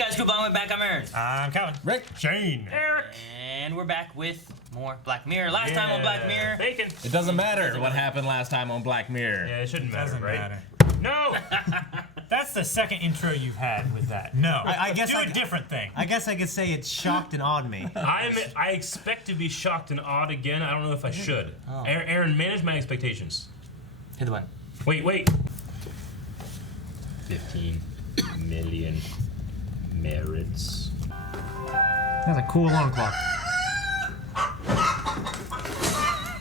guys, Cool Bomb, back. I'm Aaron. I'm Calvin. Rick. Shane. Eric. And we're back with more Black Mirror. Last time on Black Mirror. Bacon. It doesn't matter what happened last time on Black Mirror. Yeah, it shouldn't matter, Doesn't right? matter. No! That's the second intro you've had with that. No. I guess Do a different thing. I guess I could say it shocked and awed me. I expect to be shocked and awed again. I don't know if I should. Oh. Aaron, manage my expectations. Hit the button. Wait. 15 million merits. That's a cool alarm clock.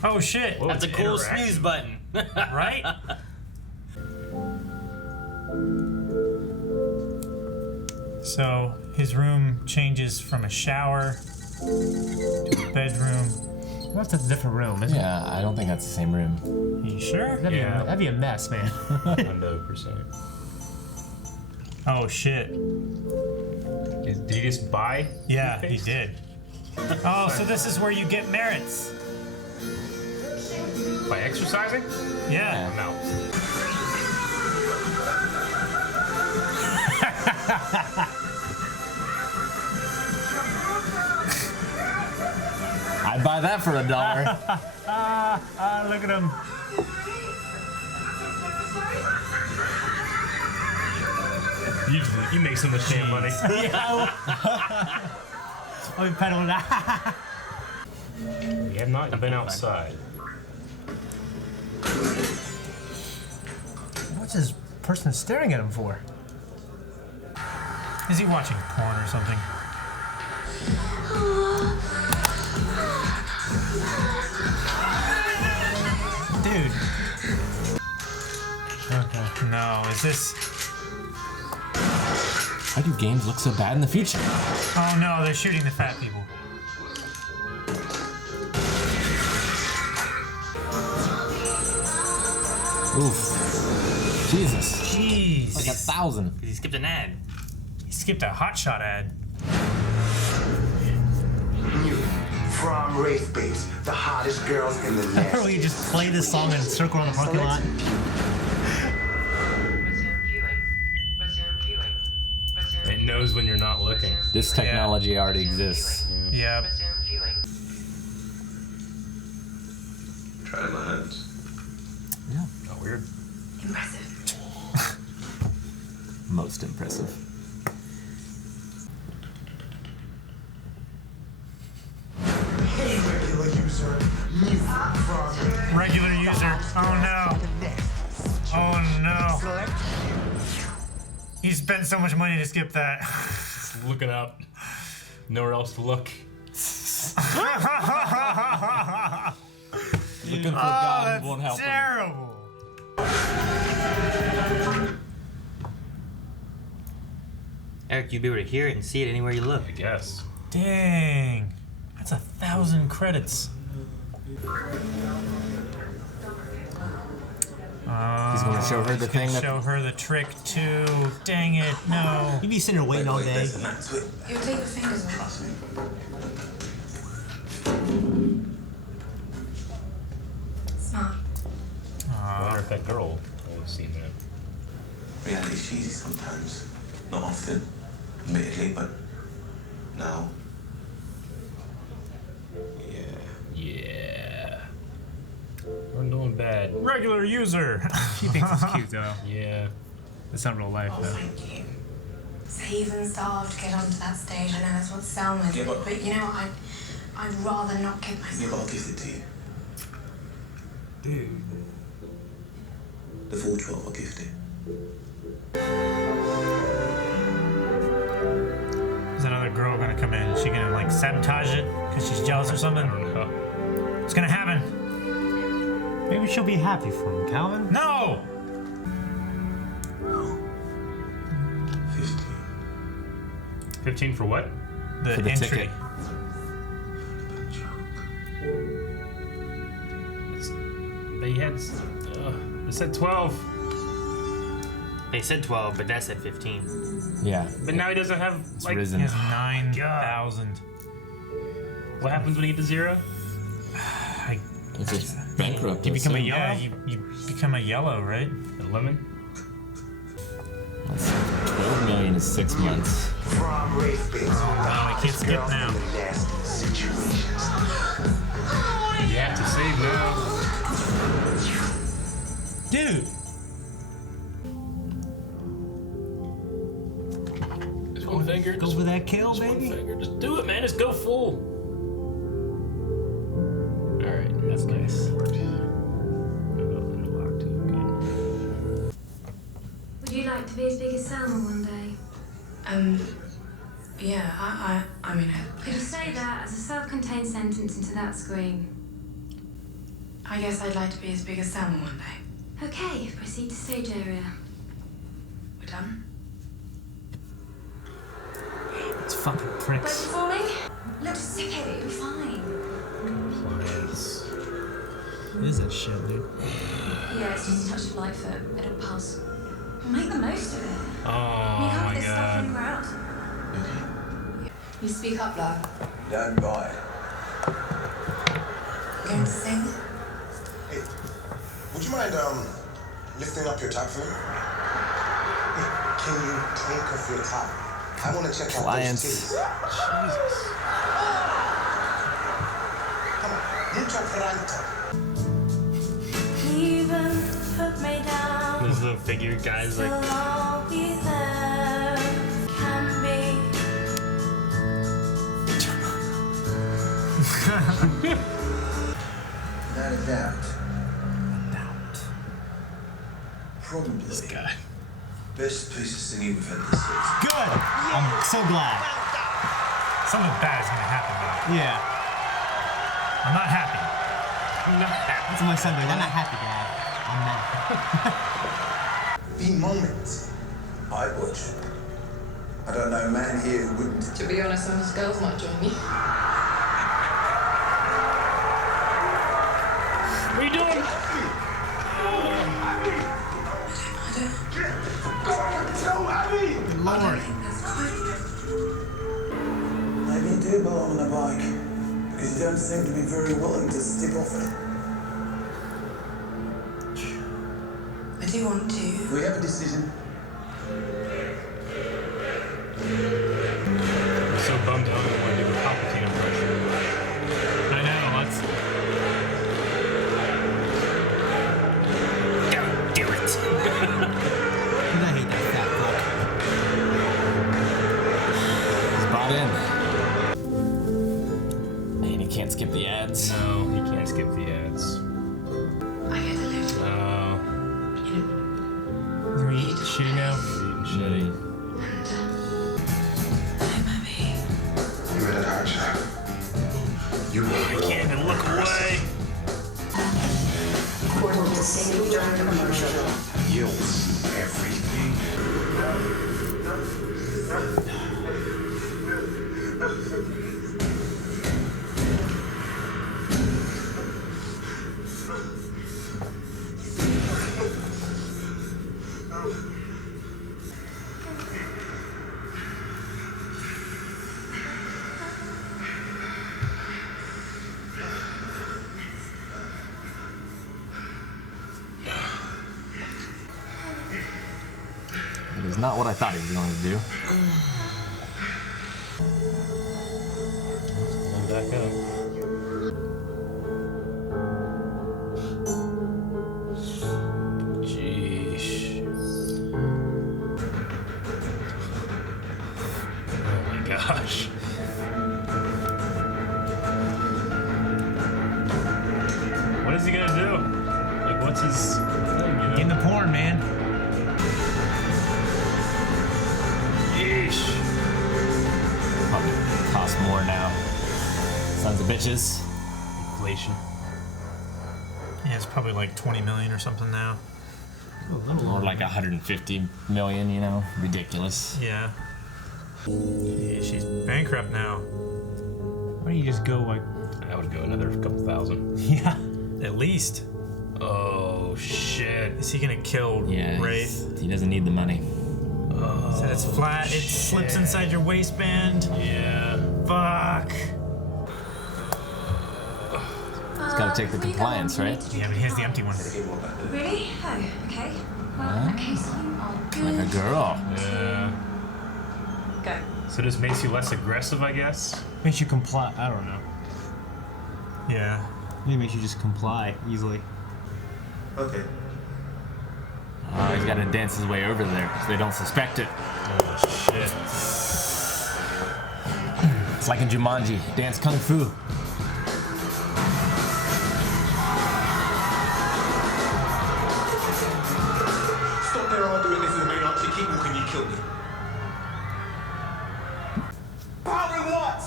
Oh shit. Whoa, That's a it's cool interactive. snooze button. Right? So his room changes from a shower to a bedroom. That's a different room, isn't Yeah, I don't think that's the same room. Are you sure? it? That'd be a mess, man. 100%. Oh shit. Did he just buy? Yeah, he toothpaste? did. Oh, so this is where you get merits. By exercising? Yeah. I'm out. I'd buy that for $1. Look at him. You make so much damn money. I'll be pedaling that. We have not been outside. What's this person staring at him for? Is he watching porn or something? Dude. Okay. No, is this... Why do games look so bad in the future? Oh no, they're shooting the fat people. Oof. Jesus. Jeez. Like 1,000. He skipped an ad. He skipped a hotshot ad. New from Race Base, the hottest girls in the Remember nest. we just play this song and circle around the parking lot? Resume viewing. Resume viewing. Resume It knows when you're not looking. This technology already exists. Yeah. Resume viewing. Try my hands. Oh, weird. Impressive. Most impressive. Hey, regular user. New from Regular user. Oh no. Oh no. He spent so much money to skip that. Just looking up. Nowhere else to look. Looking for God who won't help him. Terrible. Eric, you'd be able to hear it and see it anywhere you look. I guess. Dang. That's 1,000 credits. He's gonna show her the thing that. Show her the trick too. Dang it, no. You'd be sitting there waiting all day. There's a knot to it. You take your fingers off. Smart. I wonder if that girl will see that. Reality's cheesy sometimes. Not often, admittedly, but now. Yeah. We're doing bad. Regular user. She thinks it's cute though. Yeah. It's not real life Oh, though. thank you. Save and starve to get onto that stage. I know that's what Selma did, Yeah, but- but you know, I'd rather not give Yeah, myself. but I'll give it to you. Dude. The full 12, I'll gift it. Is another girl gonna come in? Is she gonna like sabotage it because she's jealous or something? I don't know. What's gonna happen? Maybe she'll be happy for him, Calvin. No! 15. 15 for what? The For the entry. ticket. They had. It said 12. They said 12, but that said 15. Yeah. But now he doesn't have. It's Like, risen. He has 9,000. what happens when you get to 0? If it's bankrupt, You become a it's- yellow? Yeah, you become a yellow, right? A lemon? Let's see, 12 million is 6 months. From race-based, the hottest can't skip girls now. in the nasty situations. You have to save now. Dude. Just one finger. Go for that kill, Just one baby. finger. Just do it, man. Just go full. All right, That's nice. Would you like to be as big as Selma one day? Yeah, I mean, Could you say that as a self-contained sentence into that screen? I guess I'd like to be as big as Selma one day. Okay, proceed to stage area. We're done? It's fucking Where's pricks. it falling? Look, just stick it, you'll be fine. Compliance. What is that shit, dude? Yeah, it's just a touch of Lightfoot, it'll pass. Make the most of it. Oh You can't my get this stuff god. anywhere else. You speak up, love. Done by. Going to sing? Hey, would you mind lifting up your top for me? Hey, can you take off your top? I want to check out Clients. those titties. Jesus. Come on, mucho pronto. Even put me down. Those little figure guys like. I'll be there. Can be. Without a doubt. Probably this guy. best piece of singing we've had this season. Good! I'm so glad. Something bad is gonna happen now. Yeah. I'm not happy. That's my son, I'm not happy, Dad. I'm not. The moment. I would. I don't know a man here who wouldn't. To be honest, some of his girls might join me. What are you doing? Lord. Maybe you do belong on a bike. Because you don't seem to be very willing to stick off it. I do want to. We have a decision. I'm so bummed out I want to do a Palpatine impression. I know, let's. Don't do it. I hate that fat fuck. He's bought in. And he can't skip the ads. No, he can't skip the ads. I get to live. You're eating shitty now? Eating shitty. You made it hard, shot. You I can't even look away. Portal disabled during commercial. yields everything. It is not what I thought he was going to do. I'm back up. Jeez. Oh my gosh. What is he gonna do? Like, what's his thing, you know? In the porn, man. Yeesh. Probably cost more now. Sons of bitches. Inflation. Yeah, it's probably like 20 million or something now. Or like 150 million, you know? Ridiculous. Yeah. Yeah, she's bankrupt now. Why don't you just go like, I would go another couple thousand. yeah. At least. Oh shit. Is he gonna kill Yeah. Wraith? He doesn't need the money. So it's flat, it slips inside your waistband. Yeah. Fuck. He's gotta take the compliance, right? Yeah, but here's the empty one. Really? Oh, okay. Well, in that case, I'll do Like a girl. Yeah. Go. So this makes you less aggressive, I guess. Makes you comply. I don't know. Yeah. Maybe makes you just comply easily. Okay. Oh, he's got to dance his way over there so they don't suspect it. Oh shit. It's like in Jumanji, dance kung fu. Stop there, I'm doing this in the main arch. You keep walking, you kill me. Powering what?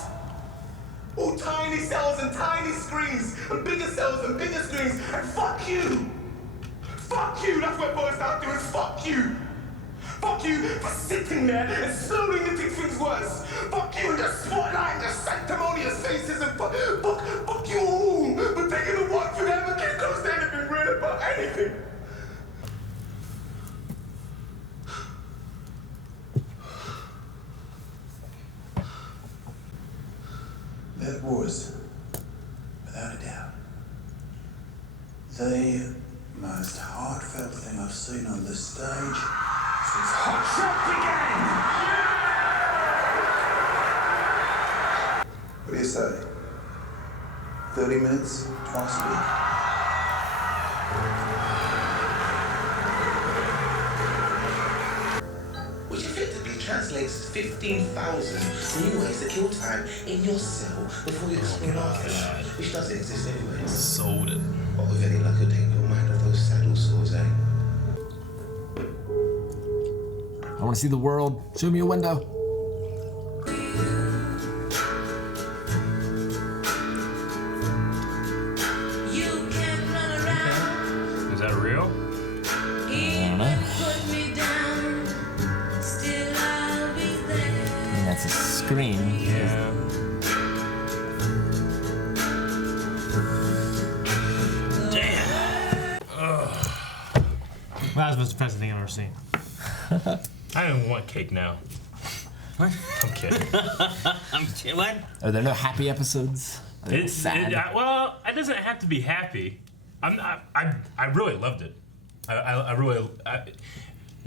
All tiny cells and tiny screens, and bigger cells and bigger screens, and fuck you! Fuck you! That's what it boils down to, is fuck you! Fuck you for sitting there and slowly making things worse! Fuck you and your spotlight and your sanctimonious faces, and fuck you all for taking the one thing that ever came close to anything real about anything! That was, without a doubt, the most heartfelt thing I've seen on the stage since Hot Shot began! What do you say? 30 minutes, twice a week? Which effectively translates 15,000 new ways to kill time in your cell before you explore after, which doesn't exist anyway. Sold it. What with any luck, could take your mind off those saddle sores, eh? I want to see the world. Show me a window. Is that real? I don't know. I mean, that's a screen. Yeah. Well, that was the best thing I've ever seen. I don't want cake now. What? I'm kidding. I'm kidding. What? Are there no happy episodes? Are they sad? Well, it doesn't have to be happy. I really loved it. The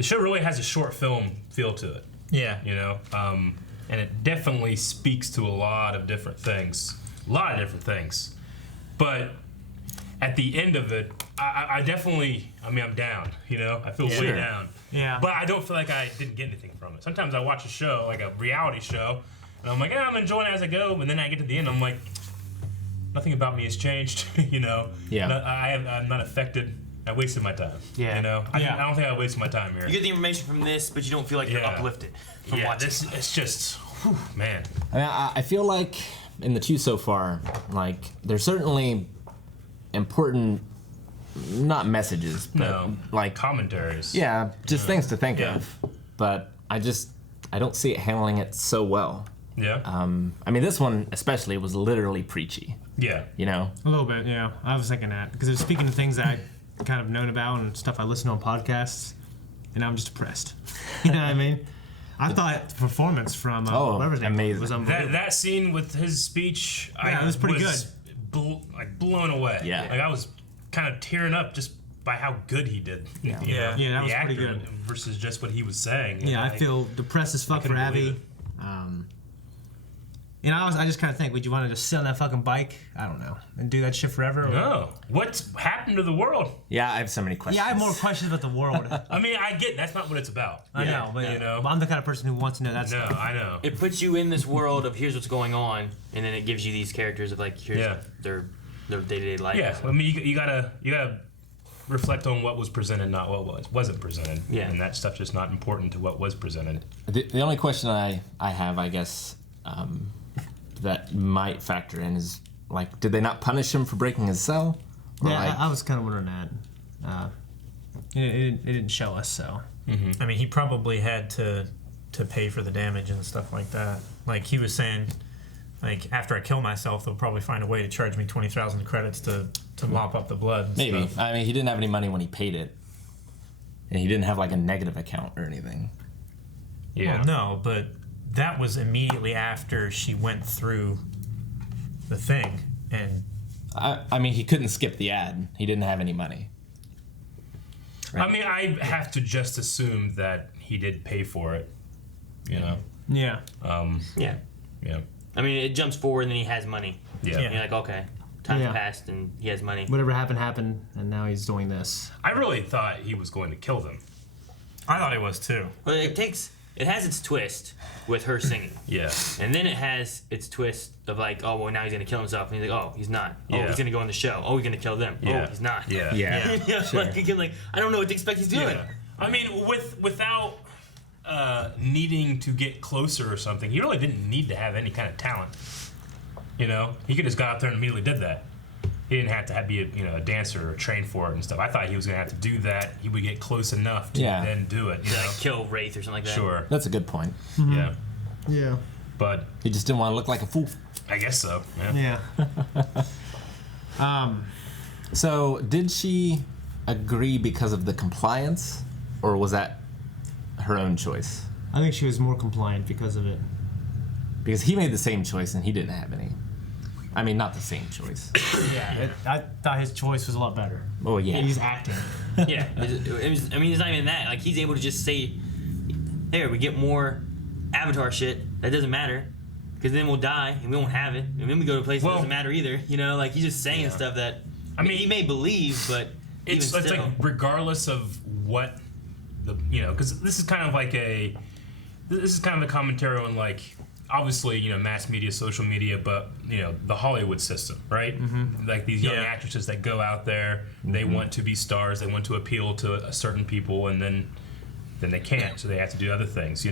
show really has a short film feel to it. Yeah. You know, and it definitely speaks to a lot of different things. But at the end of it, I definitely, I'm down, you know? I feel way down. Yeah. But I don't feel like I didn't get anything from it. Sometimes I watch a show, like a reality show, and I'm like, I'm enjoying it as I go, and then I get to the end, I'm like, nothing about me has changed, you know? Yeah. I'm not affected. I wasted my time. Yeah. You know? I don't think I wasted my time here. You get the information from this, but you don't feel like you're uplifted from watching. It's just, whew, man. I mean, I feel like in the two so far, like, there's certainly important, not messages, but like commentaries. Yeah, just things to think of. But I don't see it handling it so well. Yeah. I mean, this one especially was literally preachy. Yeah. You know? A little bit, yeah. I was thinking that because it's speaking to things that I kind of known about and stuff I listen to on podcasts, and I'm just depressed. You know what I mean? I thought the performance from whatever's name amazing. was unbelievable. That scene with his speech, Yeah, it was pretty good. Blown away. Yeah. Like I was kind of tearing up just by how good he did. Yeah. You know, Yeah, that the was pretty actor good. versus just what he was saying. Yeah, I Like, feel depressed as fuck for couldn't believe Abby. You know, I just kind of think, would you want to just sit on that fucking bike? I don't know, and do that shit forever? Or? No. What's happened to the world? Yeah, I have so many questions. Yeah, I have more questions about the world. I mean, I get that's not what it's about. I know, but you know. but I'm the kind of person who wants to know that No, stuff. I know. It puts you in this world of here's what's going on, and then it gives you these characters of like here's their day-to-day life. Yeah, I mean, you gotta reflect on what was presented, not what wasn't presented. Yeah. And that stuff's just not important to what was presented. The only question I have, I guess, that might factor in is, like, did they not punish him for breaking his cell? Or Yeah, like, I was kind of wondering that. It didn't show us, so. Mm-hmm. I mean, he probably had to pay for the damage and stuff like that. Like he was saying, like after I kill myself, they'll probably find a way to charge me 20,000 credits to mop up the blood. And maybe. stuff. I mean, he didn't have any money when he paid it, and he didn't have like a negative account or anything. Yeah. Well, no, but that was immediately after she went through the thing, and I mean, he couldn't skip the ad. He didn't have any money. I mean, I have to just assume that he did pay for it. You know. Yeah. Yeah. Yeah. I mean, it jumps forward and then he has money. Yeah. And you're like, okay, time's Yeah. passed and he has money. Whatever happened, and now he's doing this. I really thought he was going to kill them. I thought it was too. But it has its twist with her singing. Yeah. And then it has its twist of like, oh, well, now he's going to kill himself. And he's like, oh, he's not. Oh, Yeah. he's going to go on the show. Oh, he's going to kill them. Yeah. Oh, he's not. Yeah. Yeah. You know, like, again, like, I don't know what to expect he's doing. Yeah. I mean, without needing to get closer or something, he really didn't need to have any kind of talent. You know, he could have just got out there and immediately did that. He didn't have to be a dancer or train for it and stuff. I thought he was gonna have to do that. He would get close enough to then do it. You know? Like kill Wraith or something like that. Sure. That's a good point. Yeah. Yeah. But He just didn't want to look like a fool. I guess so. Yeah. Yeah. So, did she agree because of the compliance, or was that her own choice? I think she was more compliant because of it. Because he made the same choice and he didn't have any. I mean, not the same choice. Yeah. I thought his choice was a lot better. Oh, yeah. He's acting. Yeah. I mean, it's not even that. Like, he's able to just say, here, we get more Avatar shit. That doesn't matter. Because then we'll die and we won't have it. And then we go to a place that doesn't matter either. You know, like, he's just saying stuff that, I mean, he may believe, but It's even still. like regardless of what because this is kind of like a commentary on like obviously mass media, social media, but the Hollywood system, right? Mm-hmm. Like these young actresses that go out there, they want to be stars, they want to appeal to certain people, and then they can't, so they have to do other things.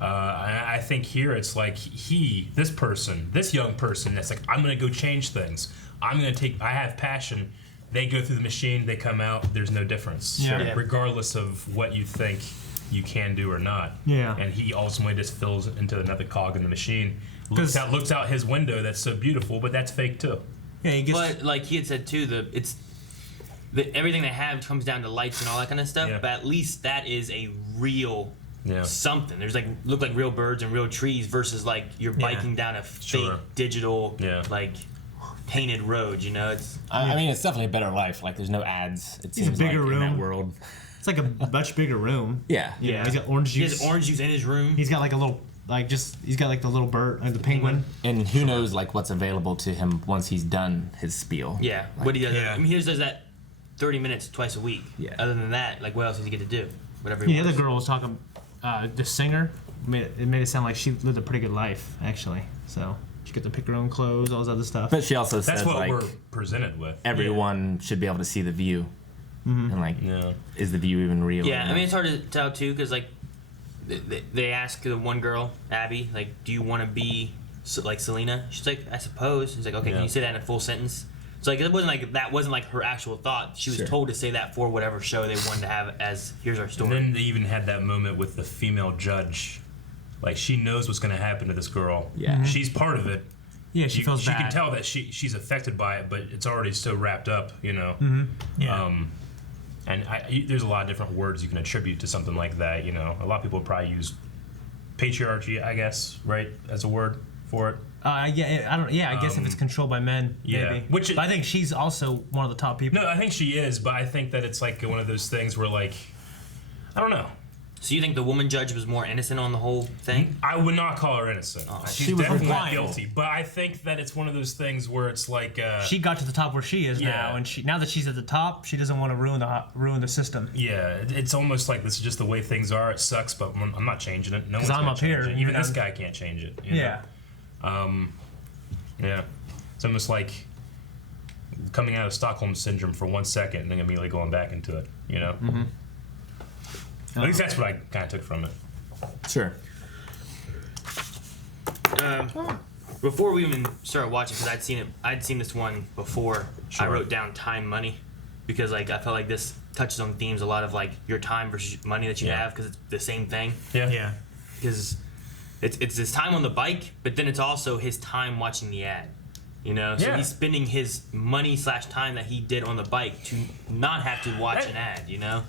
I think here it's like this young person that's like, I'm gonna go change things. I have passion. They go through the machine, they come out, there's no difference. Yeah. Yeah. Regardless of what you think you can do or not. Yeah. And he ultimately just fills into another cog in the machine. Looks out his window that's so beautiful, but that's fake too. Yeah, he gets. But like he had said too, everything they have comes down to lights and all that kind of stuff. Yeah. But at least that is a real Yeah. something. There's look like real birds and real trees versus like you're biking down a fake digital painted road. It's. I mean, it's definitely a better life. Like, there's no ads. It It's a seems bigger like in that room. world. It's like a much bigger room. Yeah. Yeah. He's got orange He juice. has orange juice in his room. He's got like a little, he's got like the little bird, the penguin. And who knows, like, what's available to him once he's done his spiel. Yeah. Like, What he does. Yeah. I mean, he just does that 30 minutes twice a week. Yeah. Other than that, like, what else does he get to do? Whatever he Yeah, the wants. other girl was talking, the singer, it made it sound like she lived a pretty good life, actually. So she got to pick her own clothes, all this other stuff. But she also That's says, what like, we're presented with. everyone should be able to see the view. Mm-hmm. And, like, is the view even real? Yeah, I mean, it's hard to tell too, because like they ask the one girl, Abby, like, do you want to be like Selena? She's like, I suppose. He's like, okay, can you say that in a full sentence? So like, that wasn't like her actual thought. She was told to say that for whatever show they wanted to have as here's our story. And then they even had that moment with the female judge. Like, she knows what's going to happen to this girl. Yeah. She's part of it. Yeah, she feels She bad. can tell that she's affected by it, but it's already so wrapped up, Yeah. And there's a lot of different words you can attribute to something like that. A lot of people would probably use patriarchy, I guess, right, as a word for it. I guess if it's controlled by men, yeah. maybe. But I think she's also one of the top people. No, I think she is, but I think that it's like one of those things where, like, I don't know. So you think the woman judge was more innocent on the whole thing? I would not call her innocent. She's She was definitely compliant. guilty, but I think that it's one of those things where it's like She got to the top where she is now, and now that she's at the top, she doesn't want to ruin the system. yeah, it's almost like this is just the way things are. It sucks, but I'm not changing it. No one's I'm gonna up change here, it. Even and this I'm- guy can't change it. Yeah. Yeah. It's almost like coming out of Stockholm syndrome for 1 second and then immediately going back into it. Mm-hmm. At least that's what I kind of took from it. Sure. Before we even started watching, because I'd seen this one before. I wrote down time money, because like I felt like this touches on themes a lot of like your time versus money that you have, because it's the same thing. Yeah. Because it's his time on the bike, but then it's also his time watching the ad. So he's spending his money / time that he did on the bike to not have to watch an ad.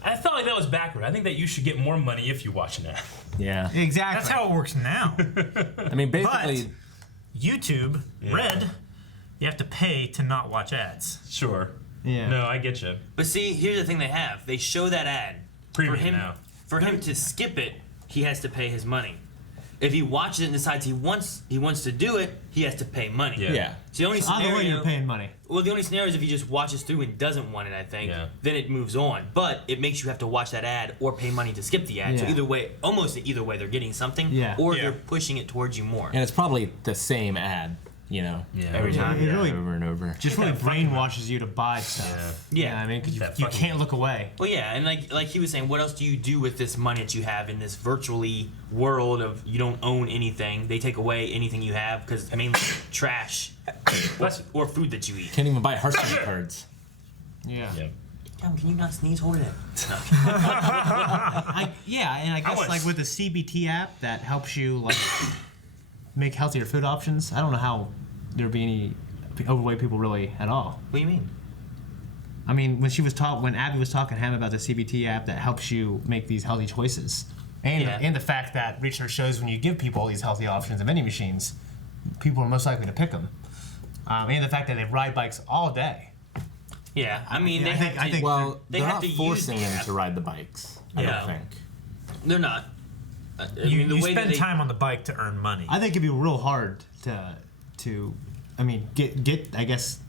I felt like that was backward. I think that you should get more money if you watch an ad. Yeah. Exactly. That's how it works now. I mean, basically, YouTube, Red, you have to pay to not watch ads. Sure. Yeah. No, I get you. But see, here's the thing they have. They show that ad. Premium now. For him to skip it, he has to pay his money. If he watches it and decides he wants to do it, he has to pay money. Yeah. So the only Either way, scenario, you're paying money. well, the only scenario is if he just watches through and doesn't want it. I think. Yeah. Then it moves on, but it makes you have to watch that ad or pay money to skip the ad. So Yeah. either way, almost either way, they're getting something, Yeah. or Yeah. they're pushing it towards you more. And it's probably the same ad, you know, Yeah. every Yeah, time, it really- over and over. Just really that fucking- brainwashes you to buy stuff. Yeah. You know what I mean, because That you fucking- can't look away. Well, yeah, and like he was saying, what else do you do with this money that you have in this virtually world of you don't own anything? They take away anything you have because mainly trash or food that you eat. Can't even buy Hearthstone cards. Yeah. Yeah. Damn, can you not sneeze? Hold it in. And I guess was- like with the CBT app that helps you like make healthier food options. I don't know how there'd be any overweight people really at all. What do you mean? I mean, when Abby was talking to him about the CBT app that helps you make these healthy choices, and the fact that research shows when you give people all these healthy options of vending machines, people are most likely to pick them, and the fact that they ride bikes all day. Yeah, I mean, Yeah, I think Well, They they're have not to use forcing the them app. to ride the bikes, I Yeah. don't think. they're not. You, the you way that spend they- time on the bike to earn money. I think it'd be real hard to I mean, get I guess.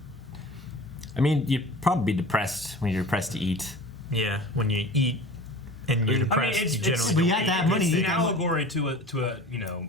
I mean, you'd probably be depressed when you're depressed to eat. Yeah, when you eat and you're depressed, you generally But you don't have to have money. It's You an have to- allegory to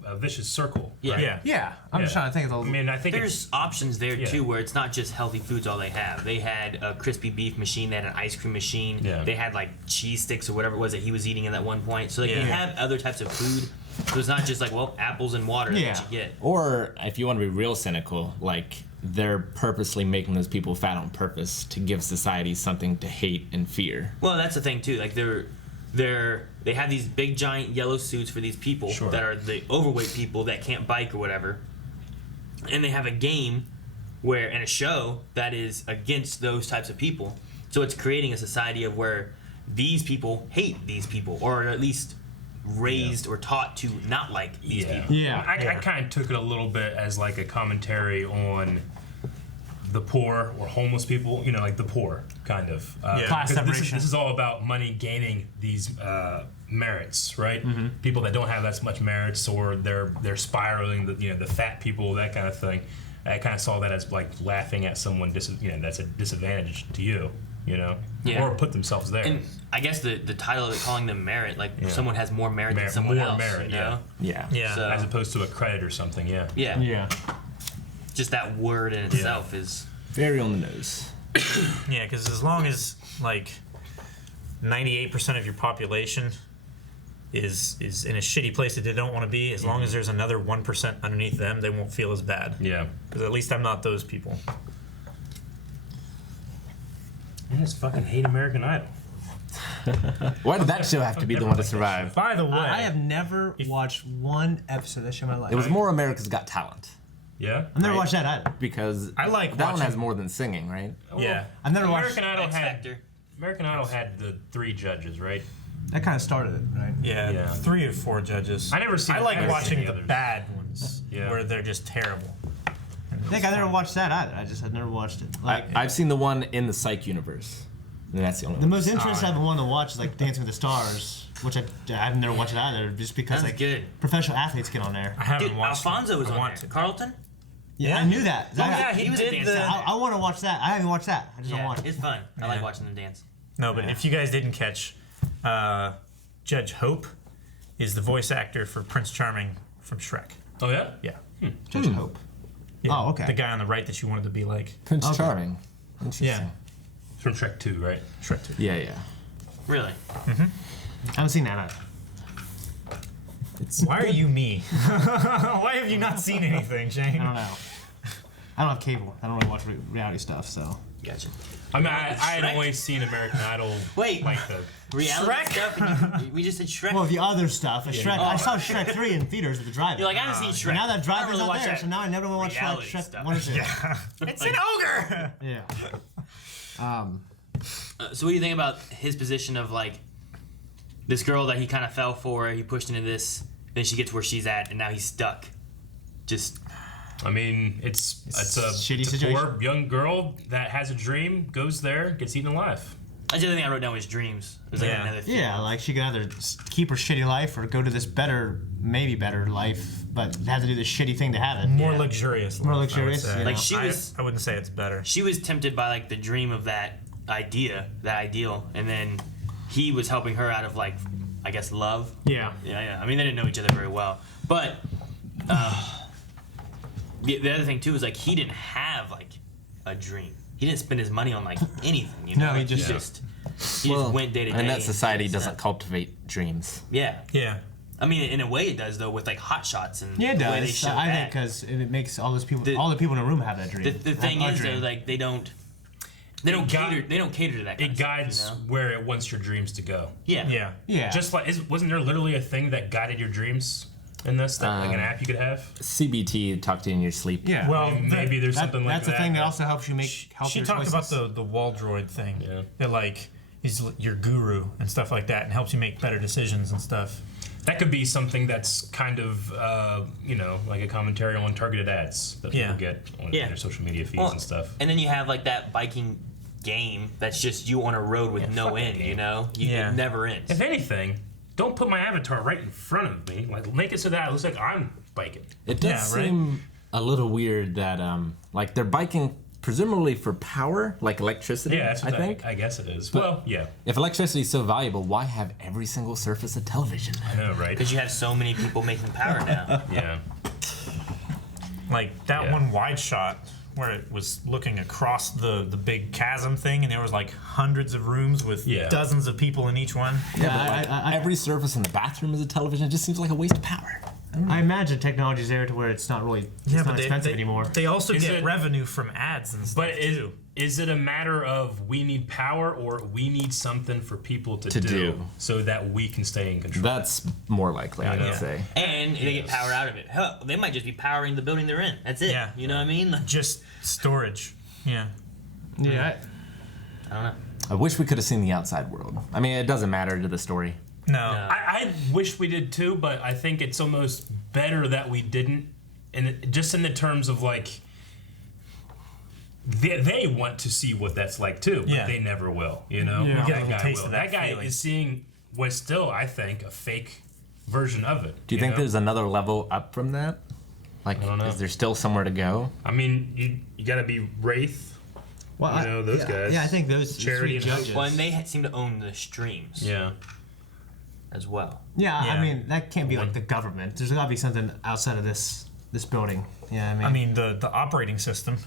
a vicious circle. Yeah. right? Yeah. Yeah, I'm just Yeah. trying to think of I the. mean, I think There's options there Yeah. too, where it's not just healthy foods all they have. They had a crispy beef machine, they had an ice cream machine, Yeah. they had like cheese sticks or whatever it was that he was eating at that one point. So they can Yeah. have other types of food. So it's not just like, well, apples and water Yeah. that you get. Or, if you want to be real cynical, like, they're purposely making those people fat on purpose to give society something to hate and fear. Well, that's the thing too. Like they have these big giant yellow suits for these people Sure. that are the overweight people that can't bike or whatever, and they have a game and a show that is against those types of people. So it's creating a society of where these people hate these people, or at least raised or taught to not like these people. Yeah. I kind of took it a little bit as like a commentary on the poor or homeless people, you know, like the poor, kind of. Yeah. Class because separation. This is all about money gaining these merits, right? Mm-hmm. People that don't have as much merits, or they're spiraling, the fat people, that kind of thing. I kind of saw that as like laughing at someone, that's a disadvantage to you, Yeah. or put themselves there. And I guess the title of it, calling them merit, like Yeah. someone has more merit than someone more else. merit, you know? Yeah. Yeah. So- As opposed to a credit or something, yeah. Yeah. Yeah. Just that word in itself is. Very on the nose. Yeah, because as long as like 98% of your population is in a shitty place that they don't want to be, as long as there's another 1% underneath them, they won't feel as bad. Yeah. Because at least I'm not those people. I just fucking hate American Idol. Why did that show have to be the one to survive? By the way, I have never watched one episode of that show in my life. It was more America's Got Talent. Yeah? I've never watched that either. Because I like that one watching- has more than singing, right? yeah. I've never watched. American Idol X had Factor. American Idol had the 3 judges, right? That kind of started it, right? Yeah, Yeah. 3 or 4 judges. I never seen- I like I never watching seen the the others. bad ones, Yeah. where they're just terrible. I think I never watched that either. I just had never watched it. Like I've seen the one in the Psych universe. And that's the only the one. most interesting I've been wanting to watch is like Dancing with the Stars, which I've never watched it either, just because That's like good. professional athletes get on there. I haven't Dude, watched it. Alfonso was I on want there. to. Carlton? Yeah, I knew that. Oh, yeah, he was a did dancer. I want to watch that. I haven't watched that. I just don't Yeah, watch it. it's fun. I like Yeah. watching them dance. No, but if you guys didn't catch, Judge Hope is the voice actor for Prince Charming from Shrek. Oh, yeah? Yeah. Judge Hope. Yeah. Oh, okay. The guy on the right that you wanted to be like. Prince Okay. Charming. Interesting. Yeah. From Shrek 2, right? Shrek 2. Yeah, yeah. Really? I haven't seen that either. Why are you me? Why have you not seen anything, Shane? I don't know. I don't have cable. I don't really watch reality stuff, so. Gotcha. I mean, I had Shrek? only seen American Idol. Wait. Like the. Reality Shrek? stuff? And we just said Shrek. Well, the other stuff. Shrek. Oh. I saw Shrek 3 in theaters with the drive-in. You're like, I haven't seen Shrek. And now that I don't drive-in's really not watch there, that so now I never want to watch reality Shrek stuff. 1 or 2. It's an ogre! Yeah. So what do you think about his position of like this girl that he kind of fell for, he pushed into this, then she gets where she's at, and now he's stuck. Just I mean, it's a shitty it's a situation. poor young girl that has a dream, goes there, gets eaten alive. That's the other thing I wrote down was dreams. It was like another thing. Yeah, like she can either keep her shitty life or go to this better, maybe better life, but have to do this shitty thing to have it. More luxurious. More life, I would luxurious, say. yeah. Like she was. I wouldn't say it's better. She was tempted by like the dream of that idea, that ideal, and then he was helping her out of like, I guess, love. Yeah. Yeah. I mean, they didn't know each other very well, but the other thing too is like he didn't have like a dream. He didn't spend his money on like anything. You know? No, he Like, just- he just went day to day. And that society did doesn't stuff. cultivate dreams. Yeah. Yeah. I mean, in a way, it does though, with like hot shots and Yeah, it the way they does. show I think that. because it makes all those people, The- all the people in the room have that dream. The thing Have a is, though, dream. like they don't cater. They don't cater to that. Kind It of guides stuff, you know? where it wants your dreams to go. Yeah. Yeah. Yeah. Just like, wasn't there literally a thing that guided your dreams in this? That, like an app you could have? CBT talked to you in your sleep. yeah. Well, Maybe there's That- something like that's that. the thing that also helps you make healthier She talked choices. about the wall droid thing. Yeah. That like is your guru and stuff like that, and helps you make better decisions and stuff. That could be something that's kind of, like a commentary on targeted ads that people Yeah. get on Yeah. their social media feeds Well, and stuff. And then you have like that biking game that's just you on a road with no fuck that end. game. You know, Yeah. it never ends. If anything, don't put my avatar right in front of me. Like, make it so that it looks like I'm biking. It does Yeah, right? seem a little weird that like they're biking presumably for power, like electricity. Yeah, that's what I think. I guess it is. But- Well, yeah, If electricity is so valuable, why have every single surface a television? I know, right? Because you have so many people making power now. Yeah. Like that Yeah. one wide shot where it was looking across the big chasm thing, and there was like hundreds of rooms with Yeah. dozens of people in each one. Yeah, but like, every surface in the bathroom is a television. It just seems like a waste of power. I imagine technology's there to where it's not really it's not expensive anymore. They also Is get it- revenue from ads and stuff But too. is it a matter of we need power or we need something for people to do so that we can stay in control? That's more likely, I would Yeah. say. And they get power out of it. Hell, they might just be powering the building they're in. That's it. Yeah. You know what I mean? Like, Just storage. Yeah. Yeah. I don't know. I wish we could have seen the outside world. I mean, it doesn't matter to the story. No. I wish we did too, but I think it's almost better that we didn't. And just in the terms of like, they want to see what that's like too, but Yeah. they never will. You know, Yeah. That Get a little guy taste will. of That that guy feeling. is seeing what's still, I think, a fake version of it. Do you think know? there's another level up from that? Like, don't know. is there still somewhere to go? I mean, you got to be Wraith. Well, You know, those guys. Yeah, I think those Charity three and judges. Well, and they seem to own the streams Yeah. as well. Yeah, I Yeah. mean that can't be like the government. There's got to be something outside of this building. Yeah, I mean the operating system.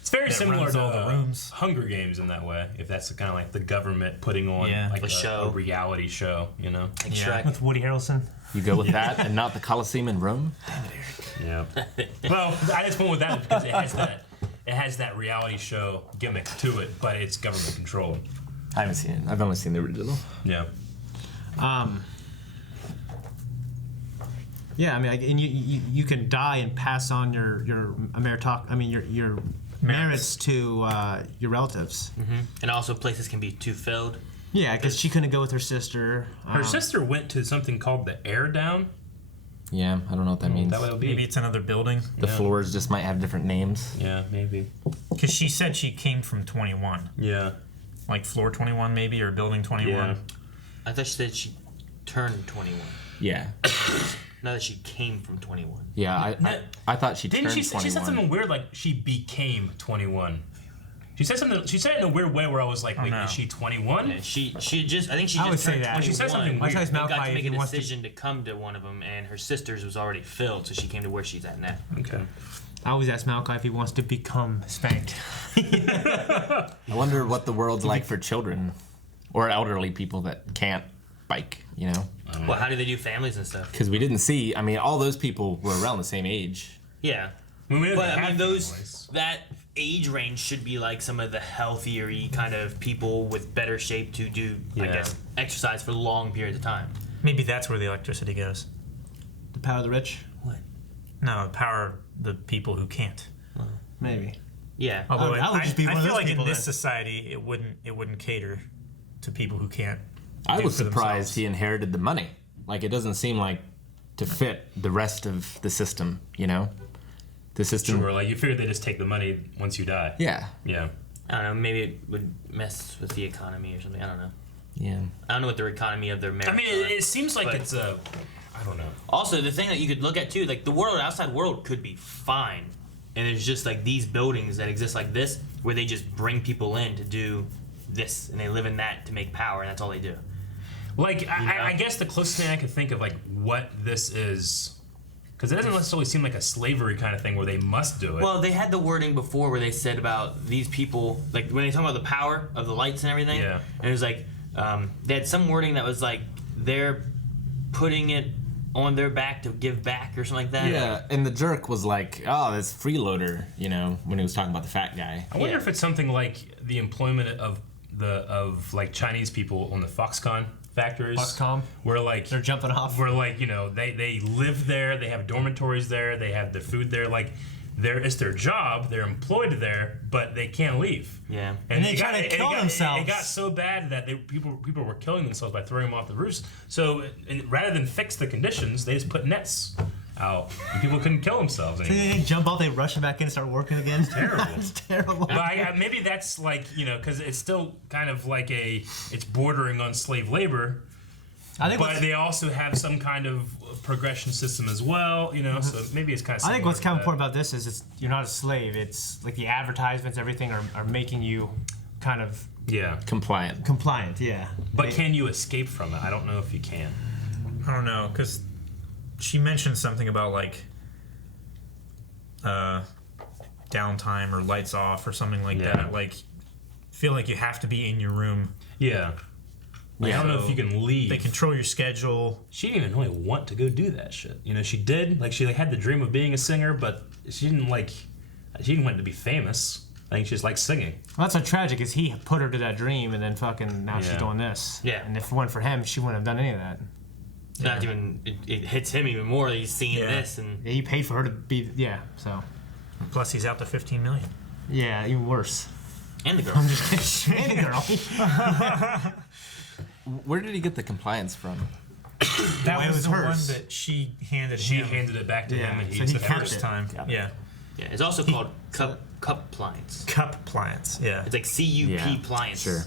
It's very That similar runs to all the rooms. Hunger Games in that way. If that's kind of like the government putting on Yeah. like A show. a reality show, you know? Like Yeah. Shrek. with Woody Harrelson. You go with that and not the Colosseum in Rome? Yeah. Well, I just went with that because it has that reality show gimmick to it, but it's government controlled. I haven't seen it. I've only seen the original. Yeah. Yeah, I mean, like, and you can die and pass on your your merits to your relatives. And also, places can be too filled. Yeah, because she couldn't go with her sister. Her sister went to something called the Air Down. Yeah, I don't know what that means. That would be. Maybe it's another building. The floors just might have different names. Yeah, maybe. Because she said she came from 21. Yeah. Like floor 21 maybe, or building 21. Yeah. I thought she said she turned 21. Yeah. Not that she came from 21. Yeah, I thought she Didn't turned she? 21. She said something weird like she became 21. She said something. She said it in a weird way where I was like, "Wait, no. is she 21?" And she just, I think she I would just say turned that. 21. She said something I thought weird. it's And got Malphite to if make he a wants to. decision to come to one of them, and her sister's was already filled, so she came to where she's at now. Okay. I always ask Malachi if he wants to become spanked. I wonder what the world's like for children or elderly people that can't bike, you know? Well, how do they do families and stuff? Because we didn't see, I mean, all those people were around the same age. Yeah. I mean, we But didn't I have mean, those families. that age range should be like some of the healthier-y kind of people with better shape to do, I Yeah. guess, exercise for long periods of time. Maybe that's where the electricity goes. The power of the rich, What? No, power the people who can't. maybe. Yeah. Although I would just be one of feel those like in people this then. society it wouldn't cater to people who can't. I do was for surprised themselves. he inherited the money. Like, it doesn't seem like to fit the rest of the system, you know? The system. Sure, like you figure they just take the money once you die. Yeah. Yeah. I don't know. Maybe it would mess with the economy or something. I don't know. Yeah. I don't know what the economy of their marathon. I mean, it seems like it's a. I don't know. Also, the thing that you could look at too, like the world, outside world, could be fine, and there's just like these buildings that exist like this, where they just bring people in to do this, and they live in that to make power, and that's all they do. Like, I guess the closest thing I could think of, like, what this is, because it doesn't necessarily seem like a slavery kind of thing where they must do it. Well, they had the wording before where they said about these people, like when they talk about the power of the lights and everything. Yeah. And it was like they had some wording that was like they're putting it on their back to give back or something like that. Yeah, and the jerk was like, "Oh, this freeloader," you know, when he was talking about the fat guy. I wonder if it's something like the employment of like Chinese people on the Foxconn factories. Foxconn? Where like They're jumping off. Where like, you know, they live there, they have dormitories there, they have the food there, like it's their job, they're employed there, but they can't leave. Yeah. And they try to kill themselves. It got so bad that people were killing themselves by throwing them off the roofs. So rather than fix the conditions, they just put nets out, and people couldn't kill themselves anymore. They jump off, they rush them back in and start working again. It's terrible. It's terrible. But maybe that's like, you know, because it's still kind of like it's bordering on slave labor. But they also have some kind of progression system as well, you know, so maybe it's kind of I think what's kind of important about this is you're not a slave. It's like the advertisements, everything are making you kind of compliant, yeah. But can you escape from it? I don't know if you can. I don't know, because she mentioned something about like downtime or lights off or something like that. Like, feel like you have to be in your room. Yeah. Like, I don't know if you can leave. They control your schedule. She didn't even really want to go do that shit. You know, she did. Like, she had the dream of being a singer, but she didn't want to be famous. I think she just likes singing. Well, that's so tragic, is he put her to that dream, and then fucking now she's doing this. Yeah. And if it weren't for him, she wouldn't have done any of that. It's not even. It hits him even more. He's singing this, and he paid for her to be. Yeah. So. Plus, he's out to $15 million. Yeah, even worse. And the girl. I'm just kidding. And the girl. Where did he get the compliance from? That was the hers. one that she handed him. She handed it back to him, and he the kept first it. time. Yeah. Yeah, it's also called cup pliance. Cup pliance, yeah. It's like CUP pliance. Sure.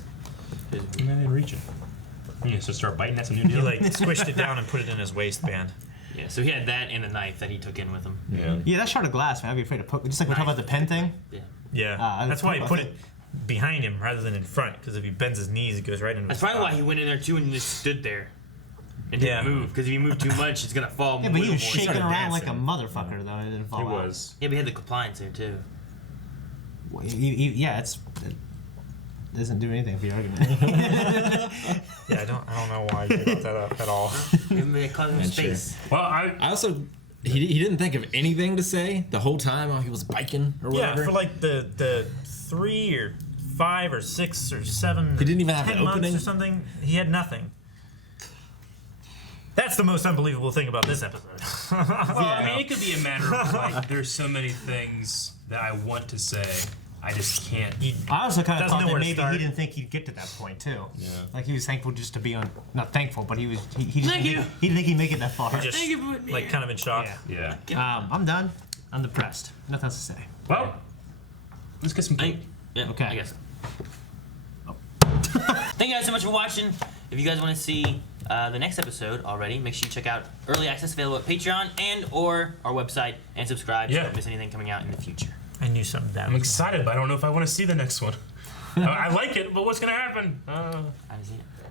And I didn't reach it. Yeah, so start biting. That's a new deal. He like squished it down and put it in his waistband. Yeah, so he had that and a knife that he took in with him. Yeah. Yeah, that shard of glass, man. I'd be afraid to poke. Just like we talked about the pen thing. Yeah. Yeah. That's why he put it behind him rather than in front, because if he bends his knees, it goes right into his That's probably why he went in there too and just stood there and didn't move. Because if you move too much, it's gonna fall. Yeah, but he was more. shaking around dancing. like a motherfucker, though. And it didn't fall He out. was. Yeah, but he had the compliance there too. Yeah, it doesn't do anything for your argument. Yeah, I don't know why you brought that up at all. Give him cause him space. Well, I also he didn't think of anything to say the whole time while he was biking or whatever. Yeah, for like the 3 or 5 or 6 or 7. He didn't even have 10 an months opening? or something. He had nothing. That's the most unbelievable thing about this episode. Well, I mean, it could be a matter of like, there's so many things that I want to say, I just can't. I also kind of Doesn't thought know that where to maybe start. he didn't think he'd get to that point too. Yeah. Like he was thankful just to be on. Not thankful, but he just Thank didn't you. think, he didn't think he'd make it that far. Just Thank you for putting me like here. kind of in shock. Yeah. Yeah. I'm done. I'm depressed. Nothing else to say. Well, let's get some cake. Yeah, Okay. I guess. Thank you guys so much for watching. If you guys want to see the next episode already, make sure you check out Early Access available at Patreon and or our website, and subscribe so you don't miss anything coming out in the future. I knew something bad. I'm excited, but I don't know if I want to see the next one. I like it, but what's gonna happen? I see it.